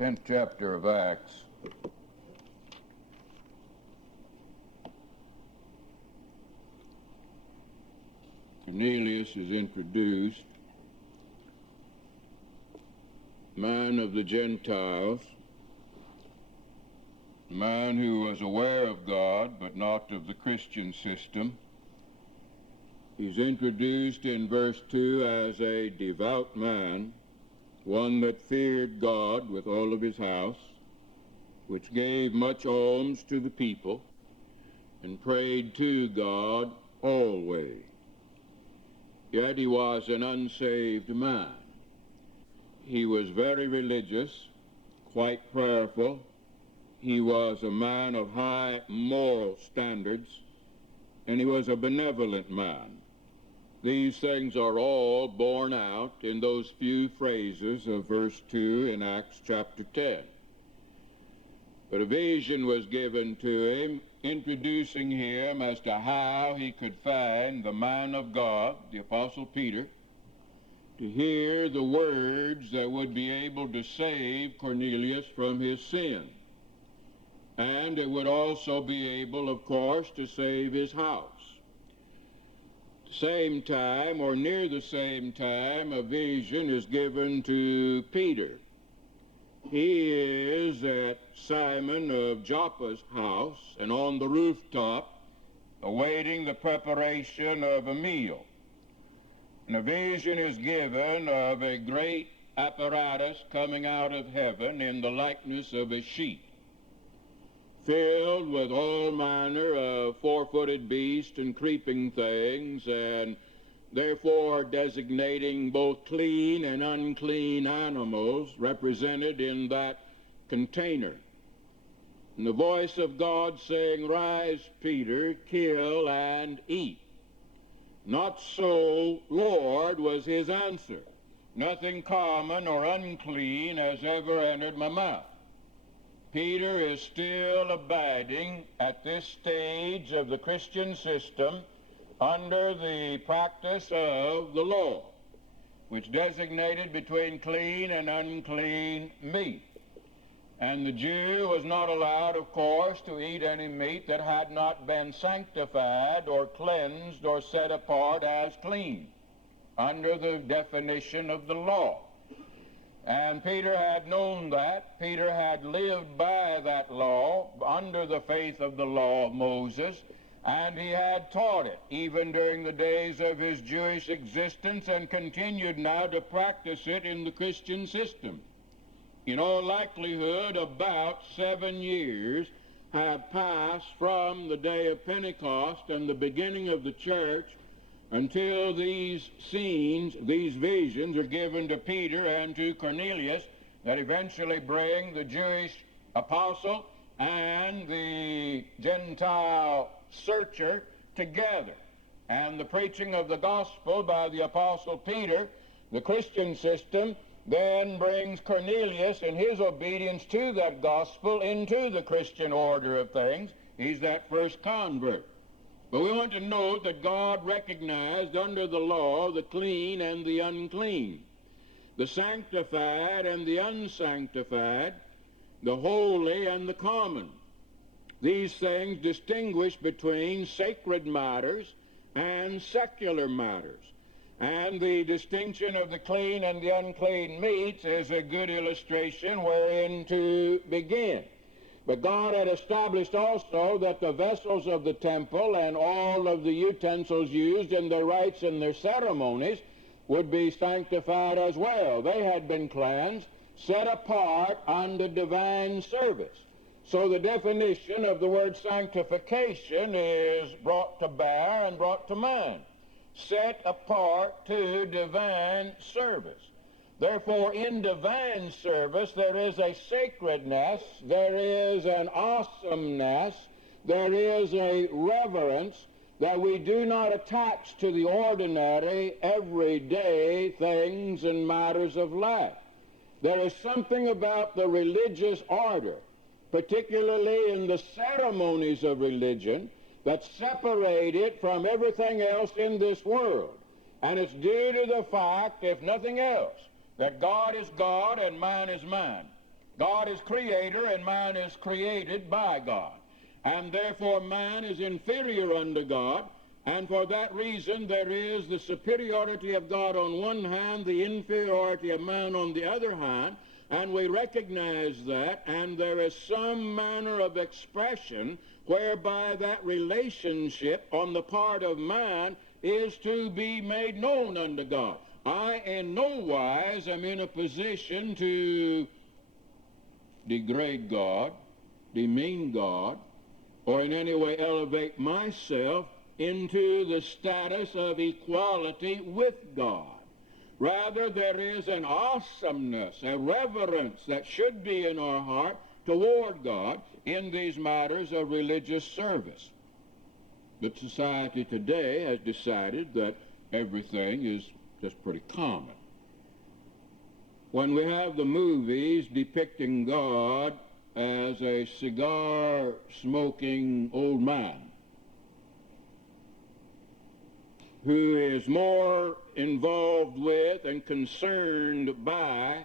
10th chapter of Acts. Cornelius is introduced, man of the Gentiles, man who was aware of God but not of the Christian system. He's introduced in verse 2 as a devout man, one that feared God with all of his house, which gave much alms to the people, and prayed to God always. Yet he was an unsaved man. He was very religious, quite prayerful. He was a man of high moral standards, and he was a benevolent man. These things are all borne out in those few phrases of verse 2 in Acts chapter 10. But a vision was given to him, introducing him as to how he could find the man of God, the Apostle Peter, to hear the words that would be able to save Cornelius from his sin. And it would also be able, of course, to save his house. At the same time, or near the same time, a vision is given to Peter. He is at Simon of Joppa's house and on the rooftop awaiting the preparation of a meal. And a vision is given of a great apparatus coming out of heaven in the likeness of a sheep, filled with all manner of four-footed beasts and creeping things, and therefore designating both clean and unclean animals represented in that container. And the voice of God saying, "Rise, Peter, kill and eat." "Not so, Lord," was his answer. "Nothing common or unclean has ever entered my mouth." Peter is still abiding at this stage of the Christian system under the practice of the law, which designated between clean and unclean meat. And the Jew was not allowed, of course, to eat any meat that had not been sanctified or cleansed or set apart as clean, under the definition of the law. And Peter had known that. Peter had lived by that law, under the faith of the law of Moses, and he had taught it, even during the days of his Jewish existence, and continued now to practice it in the Christian system. In all likelihood, about 7 years have passed from the day of Pentecost and the beginning of the church until these scenes, these visions are given to Peter and to Cornelius that eventually bring the Jewish apostle and the Gentile searcher together. And the preaching of the gospel by the Apostle Peter, the Christian system, then brings Cornelius in his obedience to that gospel into the Christian order of things. He's that first convert. But we want to note that God recognized under the law the clean and the unclean, the sanctified and the unsanctified, the holy and the common. These things distinguish between sacred matters and secular matters. And the distinction of the clean and the unclean meats is a good illustration wherein to begin. But God had established also that the vessels of the temple and all of the utensils used in their rites and their ceremonies would be sanctified as well. They had been cleansed, set apart unto divine service. So the definition of the word sanctification is brought to bear and brought to mind. Set apart to divine service. Therefore, in divine service, there is a sacredness, there is an awesomeness, there is a reverence that we do not attach to the ordinary, everyday things and matters of life. There is something about the religious order, particularly in the ceremonies of religion, that separate it from everything else in this world. And it's due to the fact, if nothing else, that God is God and man is man. God is creator and man is created by God. And therefore man is inferior unto God. And for that reason there is the superiority of God on one hand, the inferiority of man on the other hand. And we recognize that, and there is some manner of expression whereby that relationship on the part of man is to be made known unto God. I in no wise am in a position to degrade God, demean God, or in any way elevate myself into the status of equality with God. Rather, there is an awesomeness, a reverence that should be in our heart toward God in these matters of religious service. But society today has decided that everything is just pretty common. When we have the movies depicting God as a cigar-smoking old man who is more involved with and concerned by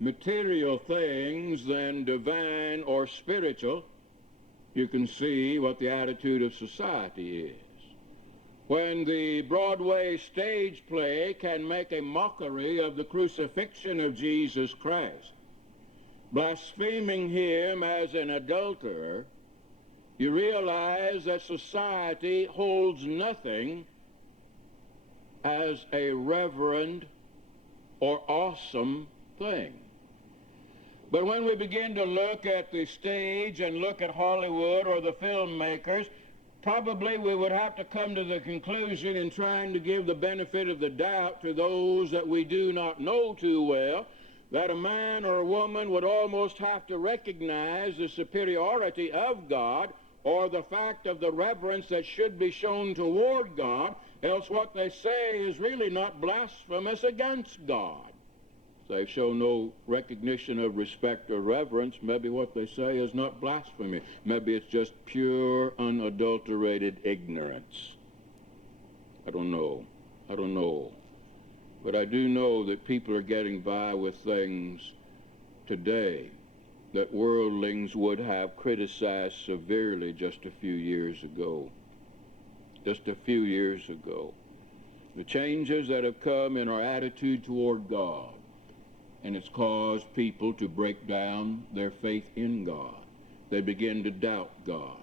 material things than divine or spiritual, you can see what the attitude of society is. When the Broadway stage play can make a mockery of the crucifixion of Jesus Christ, blaspheming him as an adulterer, you realize that society holds nothing as a reverend or awesome thing. But when we begin to look at the stage and look at Hollywood or the filmmakers, probably we would have to come to the conclusion, in trying to give the benefit of the doubt to those that we do not know too well, that a man or a woman would almost have to recognize the superiority of God or the fact of the reverence that should be shown toward God, else what they say is really not blasphemous against God. They show no recognition of respect or reverence. Maybe what they say is not blasphemy. Maybe it's just pure, unadulterated ignorance. I don't know. But I do know that people are getting by with things today that worldlings would have criticized severely just a few years ago. The changes that have come in our attitude toward God, and it's caused people to break down their faith in God. They begin to doubt God.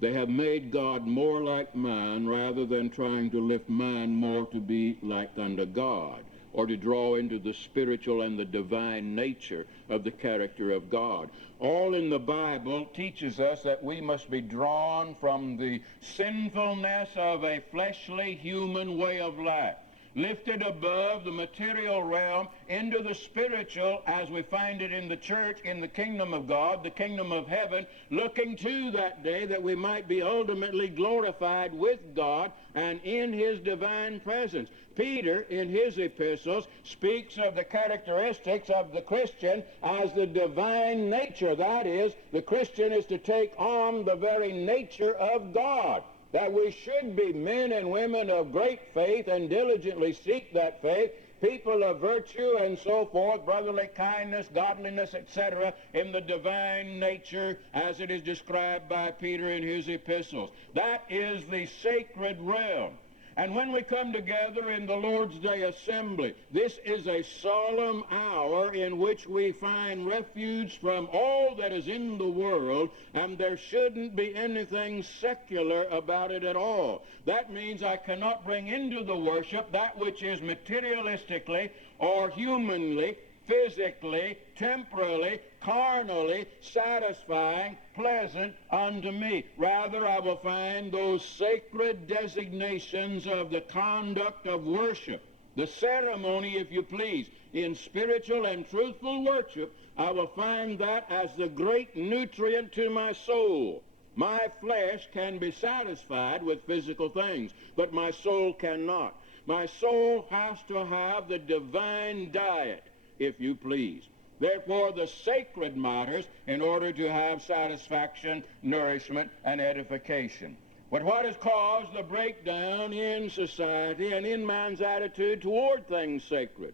They have made God more like man rather than trying to lift man more to be like unto God, or to draw into the spiritual and the divine nature of the character of God. All in the Bible teaches us that we must be drawn from the sinfulness of a fleshly human way of life, lifted above the material realm into the spiritual as we find it in the church, in the kingdom of God, the kingdom of heaven, looking to that day that we might be ultimately glorified with God and in his divine presence. Peter, in his epistles, speaks of the characteristics of the Christian as the divine nature. That is, the Christian is to take on the very nature of God, that we should be men and women of great faith and diligently seek that faith, people of virtue and so forth, brotherly kindness, godliness, etc., in the divine nature as it is described by Peter in his epistles. That is the sacred realm. And when we come together in the Lord's Day assembly, this is a solemn hour in which we find refuge from all that is in the world, and there shouldn't be anything secular about it at all. That means I cannot bring into the worship that which is materialistically or humanly, physically, temporally, carnally satisfying, pleasant unto me. Rather, I will find those sacred designations of the conduct of worship, the ceremony, if you please. In spiritual and truthful worship, I will find that as the great nutrient to my soul. My flesh can be satisfied with physical things, but my soul cannot. My soul has to have the divine diet, if you please. Therefore, the sacred matters in order to have satisfaction, nourishment, and edification. But what has caused the breakdown in society and in man's attitude toward things sacred?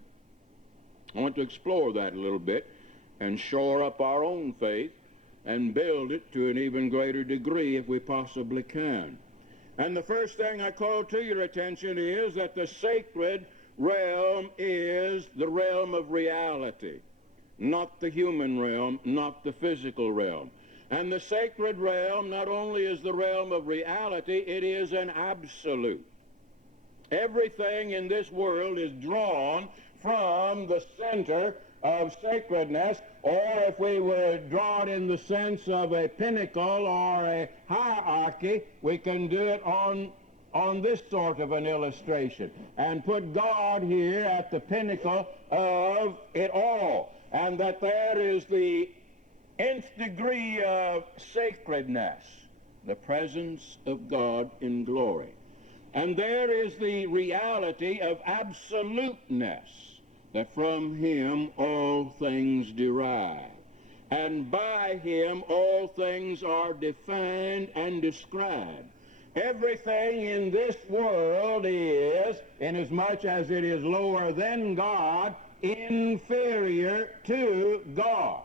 I want to explore that a little bit and shore up our own faith and build it to an even greater degree if we possibly can. And the first thing I call to your attention is that the sacred realm is the realm of reality, not the human realm, not the physical realm. And the sacred realm not only is the realm of reality, it is an absolute. Everything in this world is drawn from the center of sacredness, or if we would draw it in the sense of a pinnacle or a hierarchy, we can do it on this sort of an illustration and put God here at the pinnacle of it all, and that there is the nth degree of sacredness, the presence of God in glory. And there is the reality of absoluteness, that from him all things derive. And by him all things are defined and described. Everything in this world is, inasmuch as it is lower than God, inferior to God.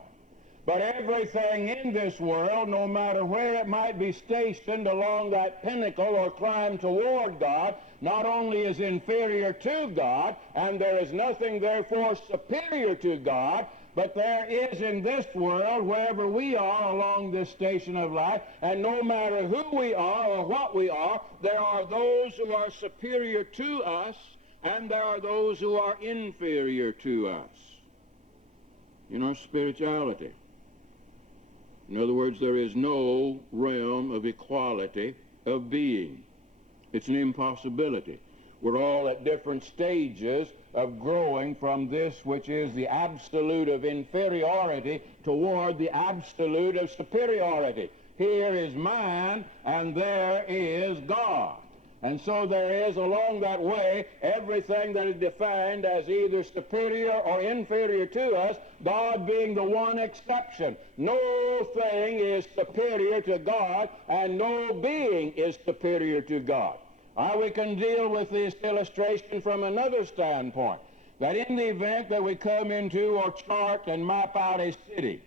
But everything in this world, no matter where it might be stationed along that pinnacle or climb toward God, not only is inferior to God, and there is nothing therefore superior to God, but there is in this world, wherever we are along this station of life, and no matter who we are or what we are, there are those who are superior to us, and there are those who are inferior to us in our spirituality. In other words, there is no realm of equality of being. It's an impossibility. We're all at different stages of growing from this which is the absolute of inferiority toward the absolute of superiority. Here is man, and there is God. And so there is along that way everything that is defined as either superior or inferior to us, God being the one exception. No thing is superior to God, and no being is superior to God. We can deal with this illustration from another standpoint, that in the event that we come into or chart and map out a city,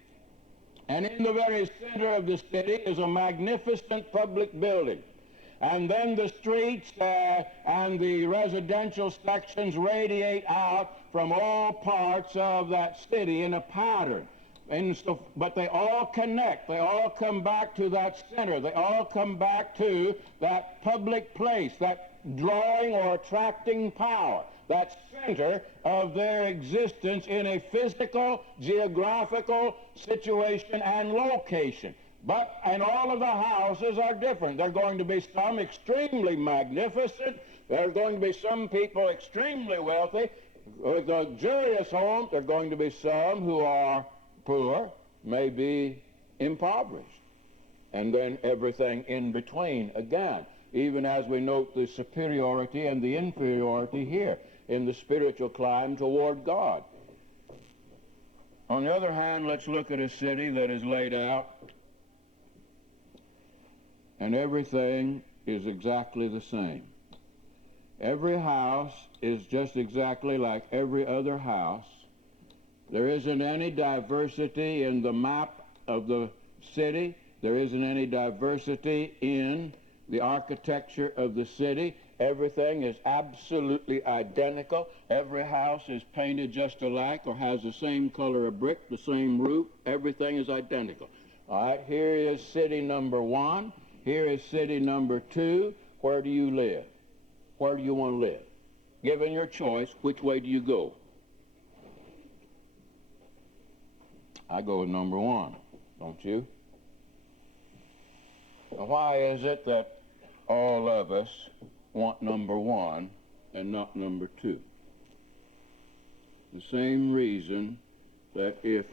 and in the very center of the city is a magnificent public building, and then the streets and the residential sections radiate out from all parts of that city in a pattern. And so, but they all connect. They all come back to that center. They all come back to that public place, that drawing or attracting power, that center of their existence in a physical, geographical situation and location. And all of the houses are different. There are going to be some extremely magnificent. There are going to be some people extremely wealthy with luxurious homes. There are going to be some who are poor, may be impoverished. And then everything in between again, even as we note the superiority and the inferiority here in the spiritual climb toward God. On the other hand, let's look at a city that is laid out and everything is exactly the same. Every house is just exactly like every other house. There isn't any diversity in the map of the city. There isn't any diversity in the architecture of the city. Everything is absolutely identical. Every house is painted just alike or has the same color of brick, the same roof. Everything is identical. All right, here is city number 1. Here is city number 2. Where do you live? Where do you want to live? Given your choice, which way do you go? I go with number 1, don't you? Now, why is it that all of us want number 1 and not number 2? The same reason that if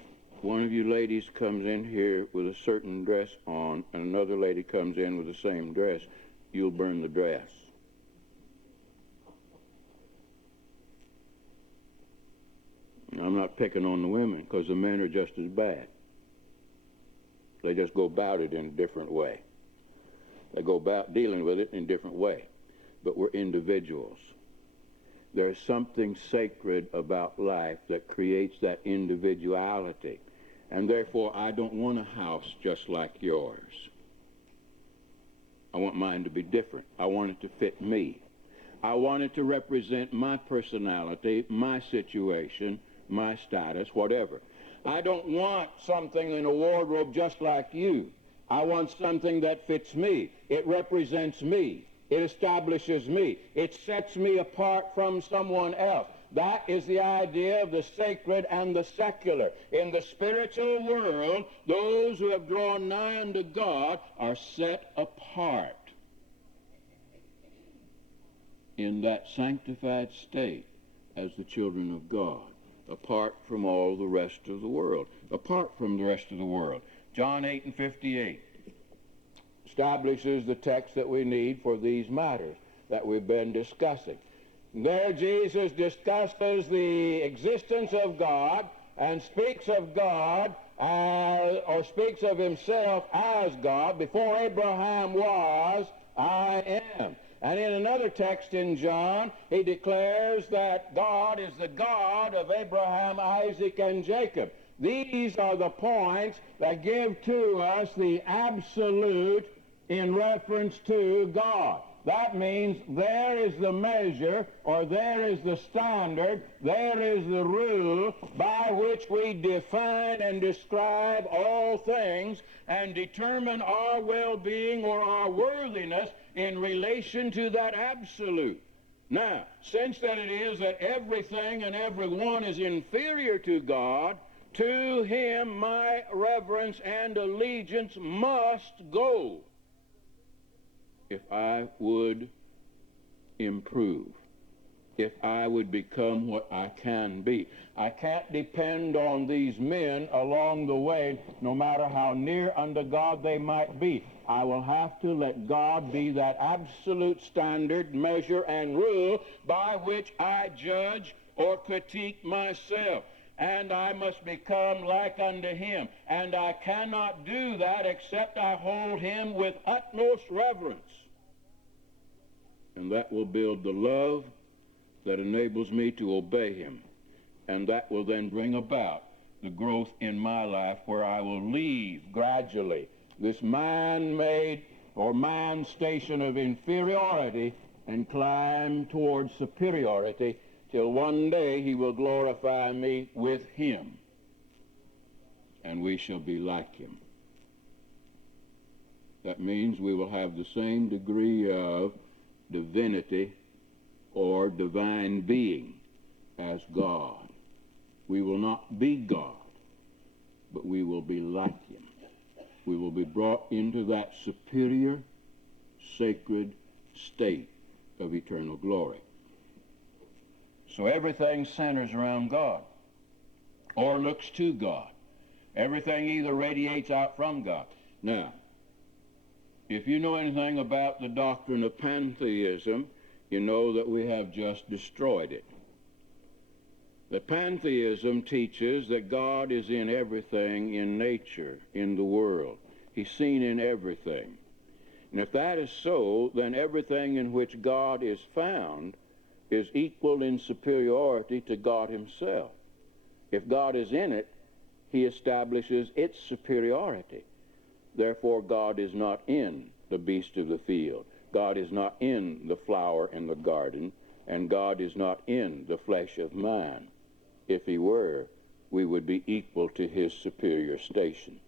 one of you ladies comes in here with a certain dress on and another lady comes in with the same dress, you'll burn the dress. I'm not picking on the women because the men are just as bad. They just go about it in a different way. They go about dealing with it in a different way. But we're individuals. There's something sacred about life that creates that individuality. and therefore I don't want a house just like yours. I want mine to be different. I want it to fit me. I want it to represent my personality, my situation, my status, whatever. I don't want something in a wardrobe just like you. I want something that fits me. It represents me. It establishes me. It sets me apart from someone else. That is the idea of the sacred and the secular. In the spiritual world, those who have drawn nigh unto God are set apart in that sanctified state as the children of God, apart from all the rest of the world. Apart from the rest of the world. John 8:58 establishes the text that we need for these matters that we've been discussing. There Jesus discusses the existence of God and speaks of God or speaks of himself as God. Before Abraham was, I am. And in another text in John, he declares that God is the God of Abraham, Isaac, and Jacob. These are the points that give to us the absolute in reference to God. That means there is the measure, or there is the standard, there is the rule by which we define and describe all things and determine our well-being or our worthiness in relation to that absolute. Now, since that it is that everything and everyone is inferior to God, to him my reverence and allegiance must go if I would improve, if I would become what I can be. I can't depend on these men along the way, no matter how near unto God they might be. I will have to let God be that absolute standard, measure, and rule by which I judge or critique myself. And I must become like unto him. And I cannot do that except I hold him with utmost reverence. And that will build the love that enables me to obey him. And that will then bring about the growth in my life where I will leave gradually this man-made or man station of inferiority and climb towards superiority till one day he will glorify me with him, and we shall be like him. That means we will have the same degree of divinity or divine being as God. We will not be God, but we will be like him. We will be brought into that superior, sacred state of eternal glory. So everything centers around God or looks to God. Everything either radiates out from God. Now, if you know anything about the doctrine of pantheism, you know that we have just destroyed it. The pantheism teaches that God is in everything in nature, in the world. He's seen in everything. And if that is so, then everything in which God is found is equal in superiority to God himself. If God is in it, he establishes its superiority. Therefore, God is not in the beast of the field. God is not in the flower in the garden, and God is not in the flesh of man. If he were, we would be equal to his superior station.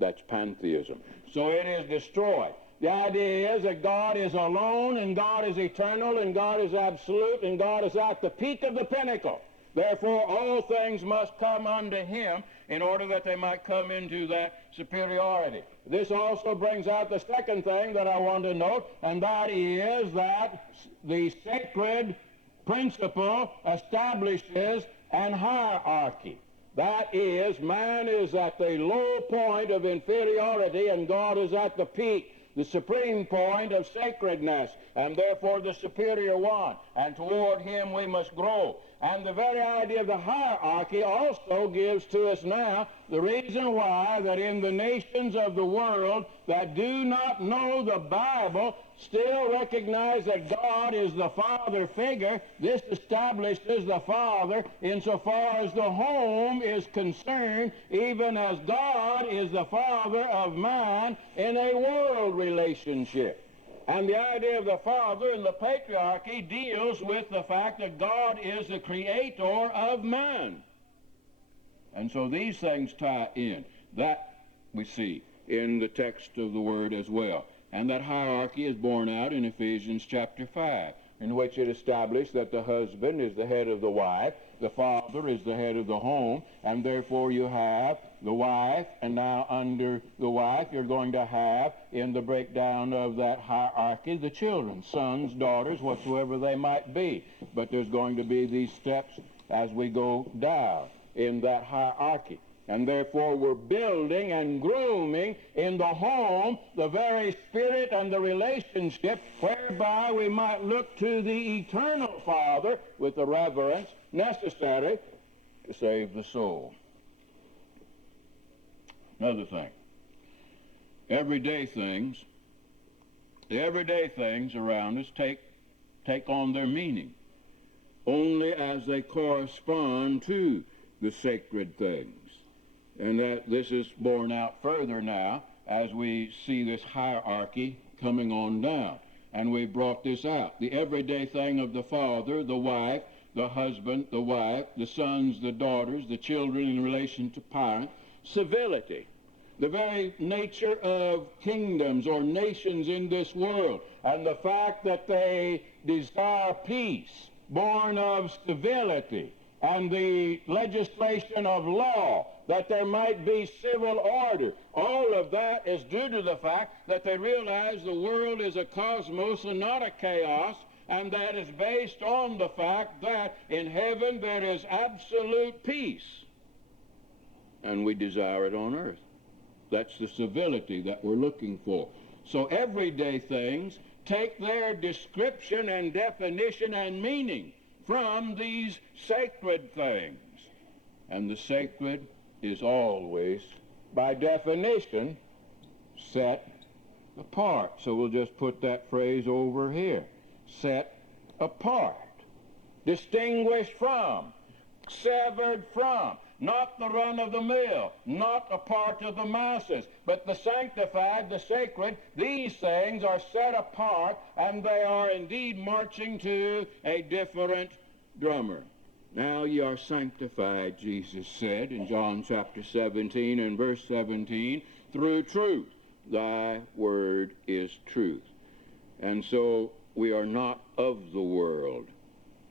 That's pantheism. So it is destroyed. The idea is that God is alone, and God is eternal, and God is absolute, and God is at the peak of the pinnacle. Therefore, all things must come unto him in order that they might come into that superiority. This also brings out the second thing that I want to note, and that is that the sacred principle establishes an hierarchy. That is, man is at the low point of inferiority, and God is at the peak, the supreme point of sacredness, and therefore the superior one. And toward him we must grow. And the very idea of the hierarchy also gives to us now the reason why that in the nations of the world that do not know the Bible still recognize that God is the father figure. This establishes the father insofar as the home is concerned, even as God is the father of man in a world relationship. And the idea of the father in the patriarchy deals with the fact that God is the creator of man. And so these things tie in. That we see in the text of the word as well. And that hierarchy is borne out in Ephesians chapter 5, in which it established that the husband is the head of the wife, the father is the head of the home, and therefore you have the wife, and now under the wife you're going to have, in the breakdown of that hierarchy, the children, sons, daughters, whatsoever they might be. But there's going to be these steps as we go down in that hierarchy. And therefore we're building and grooming in the home the very spirit and the relationship whereby we might look to the eternal Father with the reverence necessary to save the soul. Another thing, the everyday things around us take on their meaning only as they correspond to the sacred things. And that this is borne out further now as we see this hierarchy coming on down. And we brought this out. The everyday thing of the father, the wife, the husband, the wife, the sons, the daughters, the children in relation to parents, civility, the very nature of kingdoms or nations in this world, and the fact that they desire peace, born of civility, and the legislation of law, that there might be civil order. All of that is due to the fact that they realize the world is a cosmos and not a chaos, and that is based on the fact that in heaven there is absolute peace, and we desire it on earth. That's the civility that we're looking for. So everyday things take their description and definition and meaning from these sacred things. And the sacred is always, by definition, set apart. So we'll just put that phrase over here. Set apart. Distinguished from. Severed from. Not the run of the mill. Not a part of the masses. But the sanctified, the sacred, these things are set apart, and they are indeed marching to a different drummer. Now ye are sanctified, Jesus said in John chapter 17 and verse 17, through truth. Thy word is truth. And so we are not of the world.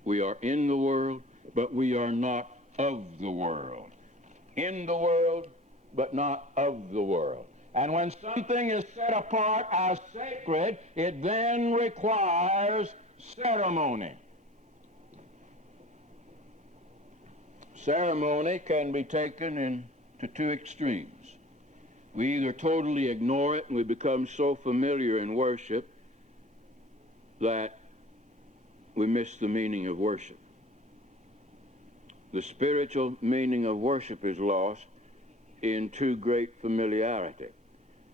We are in the world, but we are not of the world. In the world, but not of the world. And when something is set apart as sacred, it then requires ceremony. Ceremony can be taken into two extremes. We either totally ignore it and we become so familiar in worship that we miss the meaning of worship. The spiritual meaning of worship is lost in too great familiarity.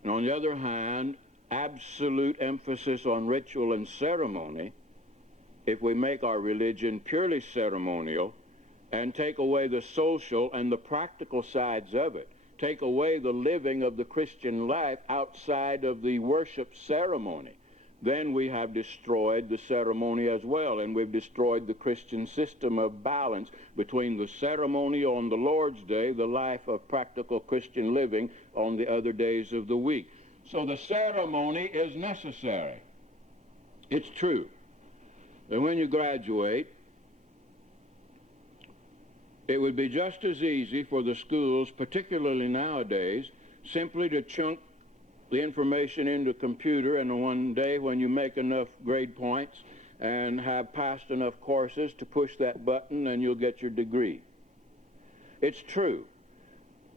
And on the other hand, absolute emphasis on ritual and ceremony, if we make our religion purely ceremonial, and take away the social and the practical sides of it, take away the living of the Christian life outside of the worship ceremony, then we have destroyed the ceremony as well, and we've destroyed the Christian system of balance between the ceremony on the Lord's Day, the life of practical Christian living on the other days of the week. So the ceremony is necessary. It's true. And when you graduate, it would be just as easy for the schools, particularly nowadays, simply to chunk the information into a computer, and one day when you make enough grade points and have passed enough courses to push that button and you'll get your degree. It's true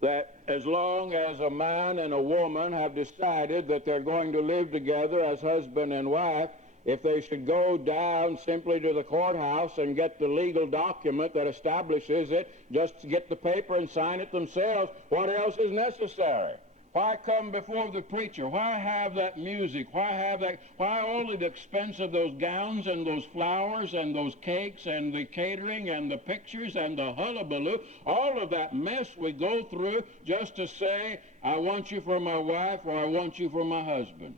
that as long as a man and a woman have decided that they're going to live together as husband and wife, if they should go down simply to the courthouse and get the legal document that establishes it, just to get the paper and sign it themselves, what else is necessary? Why come before the preacher? Why have that music? Why all the expense of those gowns and those flowers and those cakes and the catering and the pictures and the hullabaloo, all of that mess we go through just to say, I want you for my wife or I want you for my husband?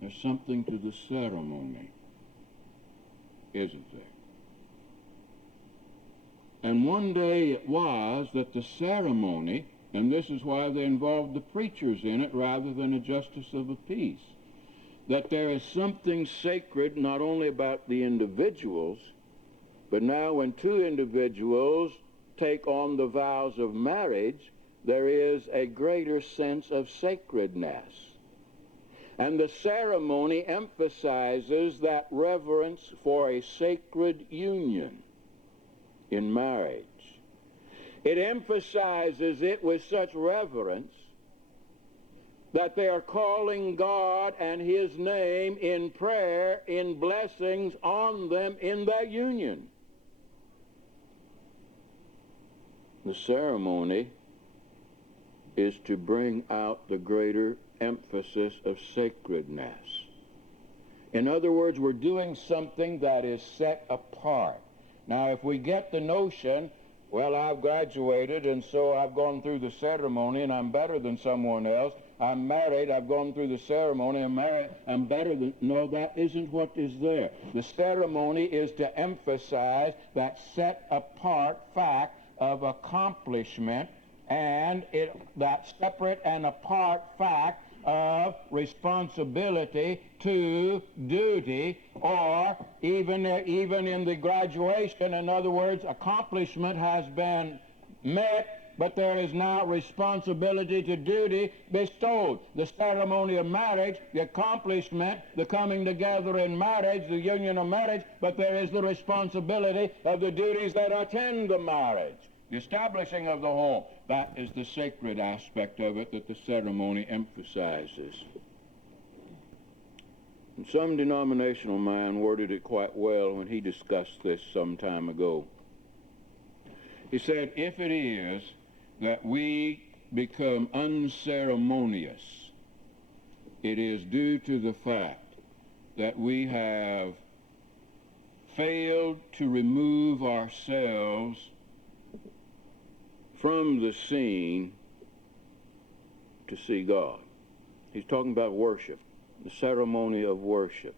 There's something to the ceremony, isn't there? And one day it was that the ceremony, and this is why they involved the preachers in it rather than a justice of the peace, that there is something sacred not only about the individuals, but now when two individuals take on the vows of marriage, there is a greater sense of sacredness. And the ceremony emphasizes that reverence for a sacred union in marriage. It emphasizes it with such reverence that they are calling God and His name in prayer, in blessings on them in that union. The ceremony is to bring out the greater emphasis of sacredness. In other words, we're doing something that is set apart. Now, if we get the notion, well, I've graduated and so I've gone through the ceremony and I'm better than someone else. I'm married, I've gone through the ceremony, I'm married, I'm better than... No, that isn't what is there. The ceremony is to emphasize that set apart fact of accomplishment and that separate and apart fact of responsibility to duty, or even in the graduation, in other words, accomplishment has been met, but there is now responsibility to duty bestowed. The ceremony of marriage, the accomplishment, the coming together in marriage, the union of marriage, but there is the responsibility of the duties that attend the marriage. The establishing of the home, that is the sacred aspect of it that the ceremony emphasizes. And some denominational man worded it quite well when he discussed this some time ago. He said, if it is that we become unceremonious, it is due to the fact that we have failed to remove ourselves from the scene to see God. He's talking about worship, the ceremony of worship.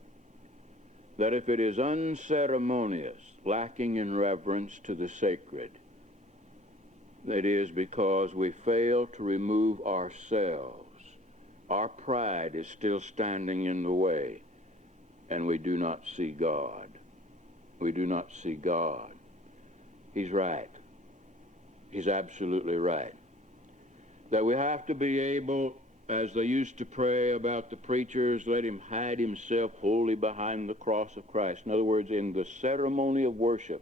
That if it is unceremonious, lacking in reverence to the sacred, it is because we fail to remove ourselves. Our pride is still standing in the way, and we do not see God. We do not see God. He's right. He's absolutely right. That we have to be able, as they used to pray about the preachers, let him hide himself wholly behind the cross of Christ. In other words, in the ceremony of worship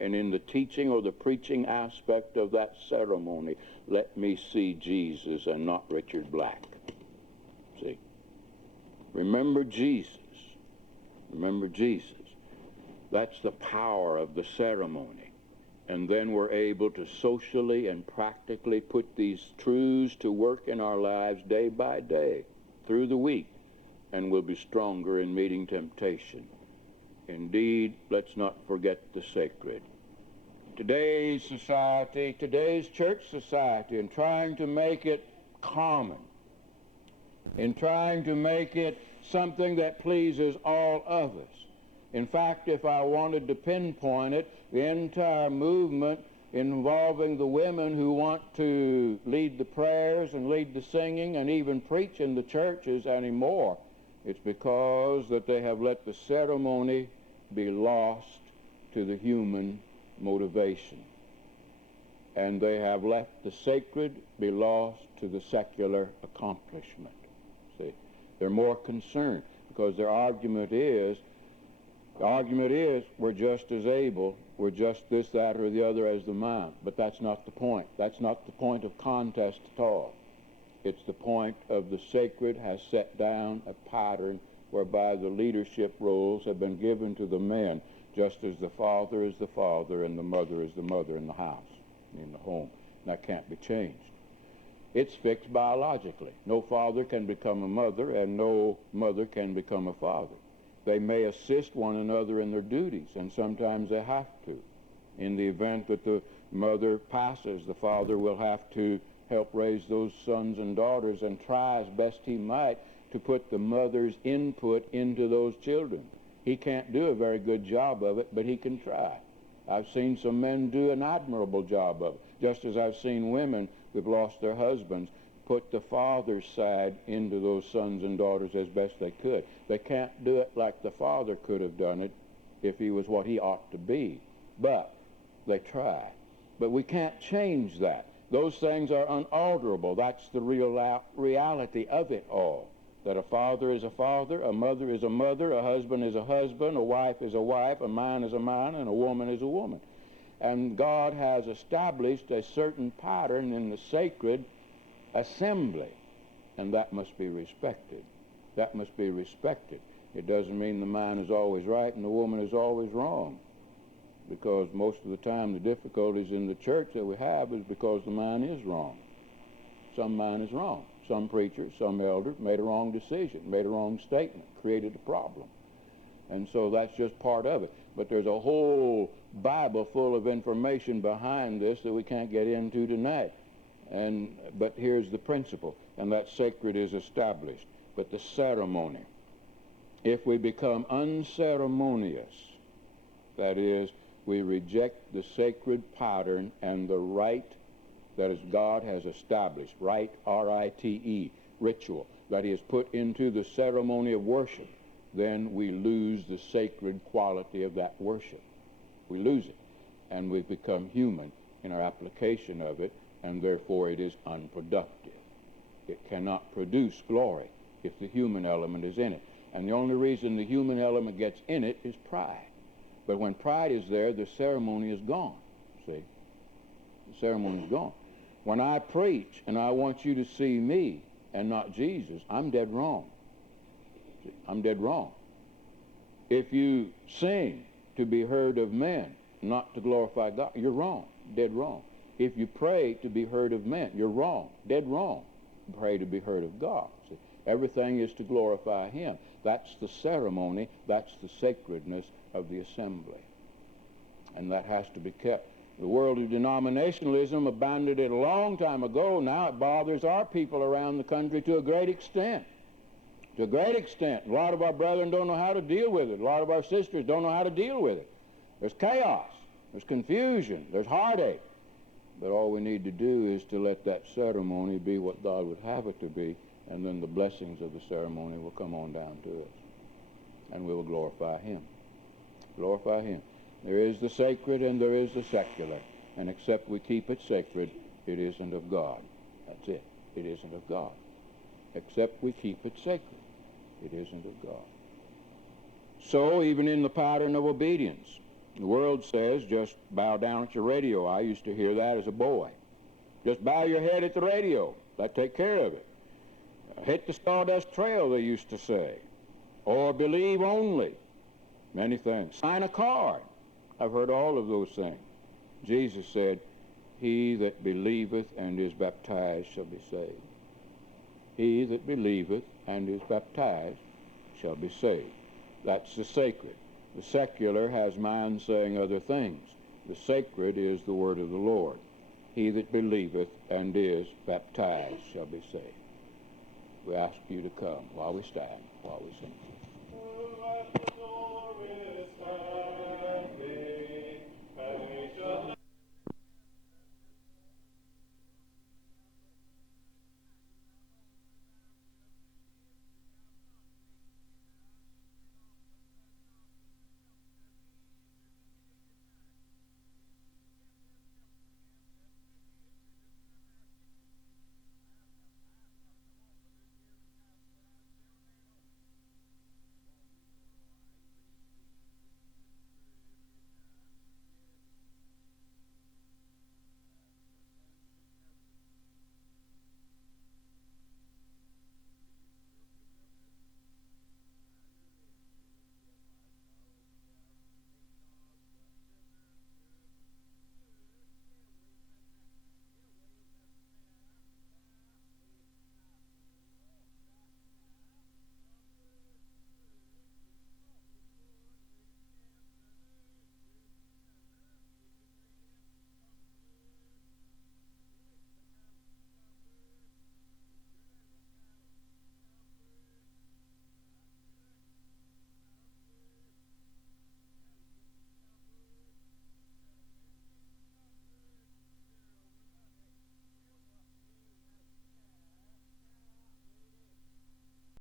and in the teaching or the preaching aspect of that ceremony, let me see Jesus and not Richard Black. See? Remember Jesus. Remember Jesus. That's the power of the ceremony. And then we're able to socially and practically put these truths to work in our lives day by day, through the week, and we'll be stronger in meeting temptation. Indeed, let's not forget the sacred. Today's society, today's church society, in trying to make it common, in trying to make it something that pleases all of us. In fact, if I wanted to pinpoint it, the entire movement involving the women who want to lead the prayers and lead the singing and even preach in the churches anymore, it's because that they have let the ceremony be lost to the human motivation. And they have let the sacred be lost to the secular accomplishment. See, they're more concerned because their argument is, we're just as able, we're just this, that, or the other as the man. But that's not the point. That's not the point of contest at all. It's the point of the sacred has set down a pattern whereby the leadership roles have been given to the men, just as the father is the father and the mother is the mother in the house, in the home. That can't be changed. It's fixed biologically. No father can become a mother, and no mother can become a father. They may assist one another in their duties, and sometimes they have to. In the event that the mother passes, the father will have to help raise those sons and daughters and try as best he might to put the mother's input into those children. He can't do a very good job of it, but he can try. I've seen some men do an admirable job of it, just as I've seen women who've lost their husbands put the father's side into those sons and daughters as best they could. They can't do it like the father could have done it if he was what he ought to be, but they try. But we can't change that. Those things are unalterable. That's the real reality of it all. That a father is a father, a mother is a mother, a husband is a husband, a wife is a wife, a man is a man, and a woman is a woman. And God has established a certain pattern in the sacred assembly, and that must be respected. That must be respected. It doesn't mean the man is always right and the woman is always wrong, because most of the time the difficulties in the church that we have is because the man is wrong. Some man is wrong. Some preacher, some elder made a wrong decision, made a wrong statement, created a problem. And so that's just part of it. But there's a whole Bible full of information behind this that we can't get into tonight. But here's the principle, and that sacred is established. But the ceremony, if we become unceremonious, that is, we reject the sacred pattern and the rite that is God has established, rite, R-I-T-E, ritual, that he has put into the ceremony of worship, then we lose the sacred quality of that worship. We lose it, and we become human in our application of it, and therefore it is unproductive. It cannot produce glory if the human element is in it. And the only reason the human element gets in it is pride. But when pride is there, the ceremony is gone. See? The ceremony is gone. When I preach and I want you to see me and not Jesus, I'm dead wrong. See? I'm dead wrong. If you sing to be heard of men, not to glorify God, you're wrong, dead wrong. If you pray to be heard of men, you're wrong, dead wrong. Pray to be heard of God. See? Everything is to glorify him. That's the ceremony, that's the sacredness of the assembly. And that has to be kept. The world of denominationalism abandoned it a long time ago. Now it bothers our people around the country to a great extent. To a great extent. A lot of our brethren don't know how to deal with it. A lot of our sisters don't know how to deal with it. There's chaos. There's confusion. There's heartache. But all we need to do is to let that ceremony be what God would have it to be, and then the blessings of the ceremony will come on down to us. And we will glorify him. Glorify him. There is the sacred and there is the secular. And except we keep it sacred, it isn't of God. That's it. It isn't of God. Except we keep it sacred, it isn't of God. So even in the pattern of obedience, the world says, just bow down at your radio. I used to hear that as a boy. Just bow your head at the radio. That'd take care of it. Hit the sawdust trail, they used to say. Or believe only. Many things. Sign a card. I've heard all of those things. Jesus said, he that believeth and is baptized shall be saved. He that believeth and is baptized shall be saved. That's the sacred. The secular has man saying other things. The sacred is the word of the Lord. He that believeth and is baptized shall be saved. We ask you to come while we stand, while we sing.